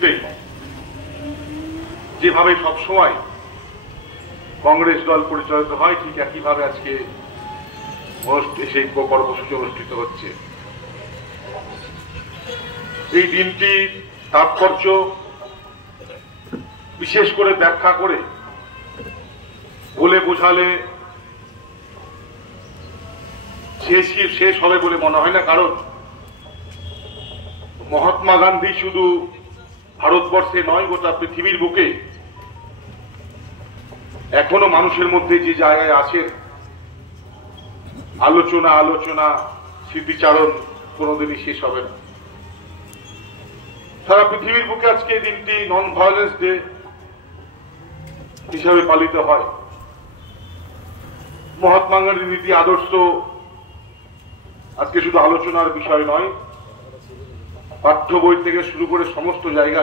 নেতৃত্বে যেভাবে সবসময় কংগ্রেস দল পরিচালিত হয়, ঠিক একইভাবে আজকে সেই কর্মসূচি অনুষ্ঠিত হচ্ছে। এই দিনটি তাৎপর্য বিশেষ করে ব্যাখ্যা করে বলে বোঝালে শেষ হবে বলে মনে হয় না। কারণ মহাত্মা গান্ধী শুধু ভারতবর্ষে নয়, গোটা পৃথিবীর বুকে এখনো মানুষের মধ্যে যে জায়গায় আছেন, আলোচনা আলোচনা স্মৃতিচারণ কোনোদিনই শেষ হবে না। সারা পৃথিবীর বুকে আজকে এই দিনটি নন ভায়োলেন্স ডে হিসাবে পালিত হয়। মহাত্মা গান্ধীর নীতি আদর্শ আজকে শুধু আলোচনার বিষয় নয়, পাঠ্য বই থেকে শুরু করে সমস্ত জায়গায়